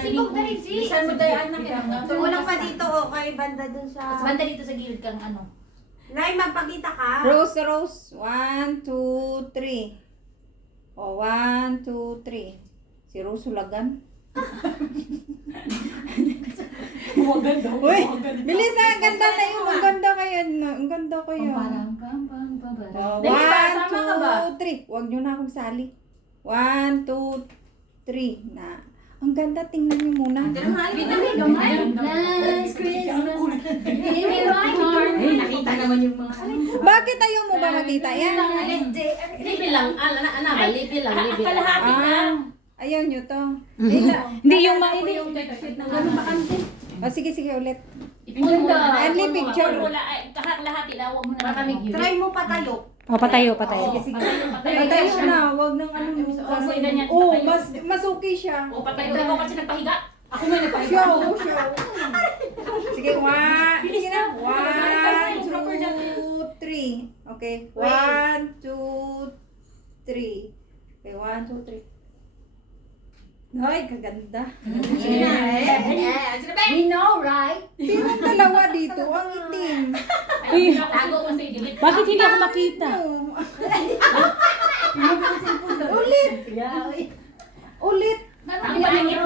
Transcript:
Sipog dali, G. Bisan mo dayaan na kinangga. Kulang pa dito, okay, banda dun sa... Banda dito sa gilid kang ano. Nay, magpakita ka. Rose, Rose. 1, 2, 3. O, 1, 2, 3. Si Rose hulagan. Maganda. Uy, bilis na. Ang ganda na yun. Ang ganda kayo. Ang ganda kayo. Parang pam. O, Dali ba? 1, Sama ka ba? 2, 3. Huwag nyo na akong sali. 1, 2, 3. Na. Ang ganda. Tingnan nyo muna. Last Christmas. In my heart. Eh, nakita naman yung mga Bakit ayaw mo ba makita yan? libi lang. Libi lang. Kalahati na. Ayaw nyo to. Hindi yung Hindi yung bedsheet na Ano ba kanti? O, sige, sige ulit. Only picture. Lahat ilawag mo na. Try mo patayo. O, patayo, patayo. Patayo na. Huwag nang ano. Oh, mas okay siya. O patayo ko kasi nagpahiga. Ako may nagpahiga. Show. Sige, 1. Sige na. 1, 2, 3. Okay. 1, 2, 3. Okay, 1, 2, 3. Ay, kaganda. We know, right? Sino ang dalawa dito? Ang itim. Tago mo sa gilid. Bakit hindi ako makita? Ulit. Ulit. Ang pangit.